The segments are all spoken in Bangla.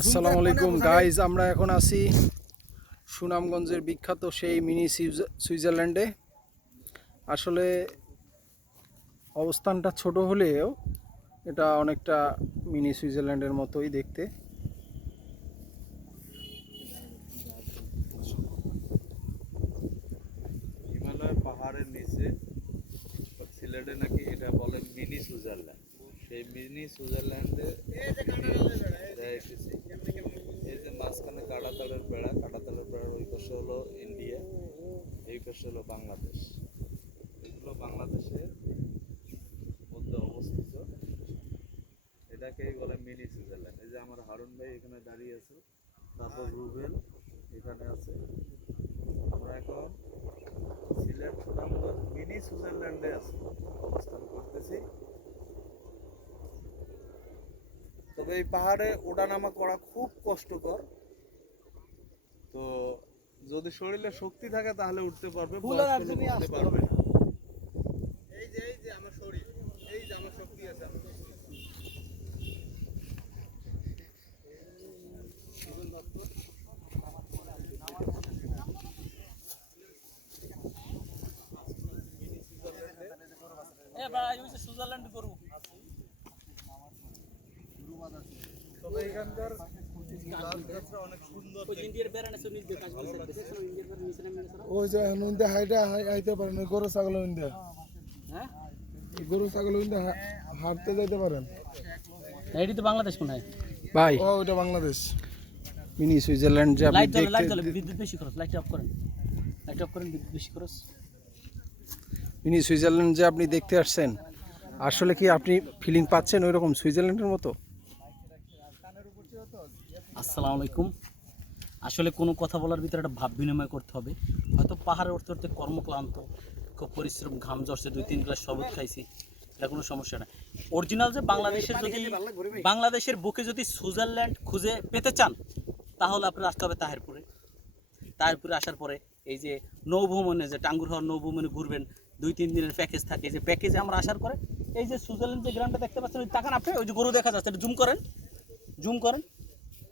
আসসালামু আলাইকুম গাইজ, আমরা এখন আছি সুনামগঞ্জের বিখ্যাত সেই মিনি সুইজারল্যান্ডে। আসলে অবস্থানটা ছোট হলেও এটা অনেকটা মিনি সুইজারল্যান্ডের মতোই দেখতে। হিমালয় পাহাড়ের নিচে সিলেটে নাকি এটা বলে মিনি সুইজারল্যান্ড। সেই মিনি সুইজারল্যান্ডে এই যে মাঝখানে কাঁটাতাড়ের বেড়া, কাঁটাতাড়ের বেড়ার ওই পাশে হলো ইন্ডিয়া, এই পাশে হলো বাংলাদেশ। এগুলো বাংলাদেশের মধ্যে অবস্থিত, এটাকেই বলে মিনি সুইজারল্যান্ড। এই যে আমার হারুন ভাই এখানে দাঁড়িয়ে আছে, তারপর রুবেল এখানে আছে। আমরা এখন সিলেট সুনামগঞ্জ মিনি সুইজারল্যান্ডে আছি, অবস্থান করতেছি। তবে এই পাহাড়ে ওঠানামা করা খুব কষ্টকর। তো যদি শরীরে শক্তি থাকে তাহলে উঠতে পারবে, উঠতে পারবে না। এই যে আমার শরীর, এই যে আমার শক্তি আছে। সুইজারল্যান্ড গরু তবে এখানকার অনেক সুন্দর। ওই যে ইন্দা হাইটা আইতে পারেন, গরু ছাগল ইন্দা, গরু ছাগল ইন্দা হাঁটতে যাইতে পারেন। এটি তো বাংলাদেশ মনে হয় ভাই, ও ওইটা বাংলাদেশ। মিনি সুইজারল্যান্ড যে আপনি বিদ্যুৎ বেশি খরচ, লাইট অফ করেন, বিদ্যুৎ বেশি খরচ। মিনি সুইজারল্যান্ড যে আপনি দেখতে আসছেন, আসলে কি আপনি ফিলিং পাচ্ছেন ওই রকম সুইজারল্যান্ডের মতো? আসসালামু আলাইকুম। আসলে কোনো কথা বলার ভিতরে একটা ভাব বিনিময় করতে হবে। হয়তো পাহাড়ে উঠতে উঠতে কর্মক্লান্ত, খুব পরিশ্রম, ঘাম ঝরছে, 2-3 গ্লাস শরবত খাইছি, এটা কোনো সমস্যা না। অরিজিনাল যে বাংলাদেশের বুকে যদি সুইজারল্যান্ড খুঁজে পেতে চান, তাহলে আপনার আসতে হবে তাহিরপুরে আসার পরে এই যে নৌভ্রমণে, যে টাঙ্গুর হওয়ার নৌভ্রমণে ঘুরবেন, 2-3 দিনের প্যাকেজ থাকে। যে প্যাকেজে আমরা আসার পরে এই যে সুইজারল্যান্ড যে গ্রামটা দেখতে পাচ্ছেন, ওই তাকান আপনি, ওই যে গরু দেখা যাচ্ছে, জুম করেন,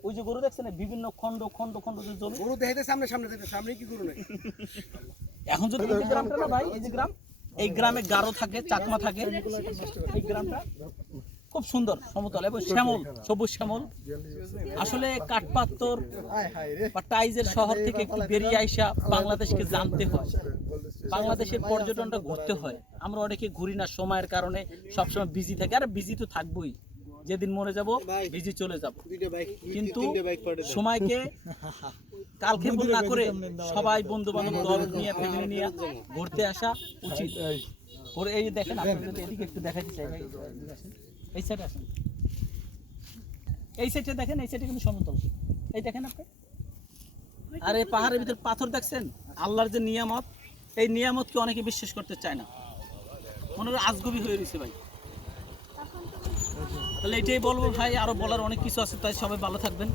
ওই যে গরু দেখছেন, বিভিন্ন খন্ড যে জমি, গরু দেখাইতে সামনে কি গরু নাই? এখন যদি এই গ্রামটা না ভাই, এই গ্রামে গারো থাকে, চাকমা থাকে। এই গ্রামটা খুব সুন্দর, সমতল এবং সবুজ শ্যামল। আসলে কাঠপাত্তর বা টাইজের শহর থেকে একটু বেরিয়ে আইসা বাংলাদেশকে জানতে হয়, বাংলাদেশের পর্যটনটা ঘুরতে হয়। আমরা অনেকে ঘুরি না সময়ের কারণে, সবসময় বিজি থাকি। আর বিজি তো থাকবোই, যেদিন মরে যাব বিজি চলে যাব, কিন্তু সময়কে কালক্ষেপণ না করে সবাই বন্ধু বান্ধব দল নিয়ে, ফ্যামিলি নিয়ে ঘুরতে আসা উচিত। এই দেখেন, আপনাদের এদিকে একটু দেখাতে চাই ভাই, এই সাইডে আসেন, এই সাইডে দেখেন, এই সাইডে কিন্তু সমতল। এই দেখেন আপনি, আর এই পাহাড়ের ভিতর পাথর দেখছেন, আল্লাহর যে নিয়ামত, এই নিয়ামতকে অনেকে বিশ্বাস করতে চায় না, মনে হয় আজগুবি হয়ে রয়েছে ভাই। তাহলে এটাই বলবো ভাই, আরো বলার অনেক কিছু আছে, তাই সবাই ভালো থাকবেন।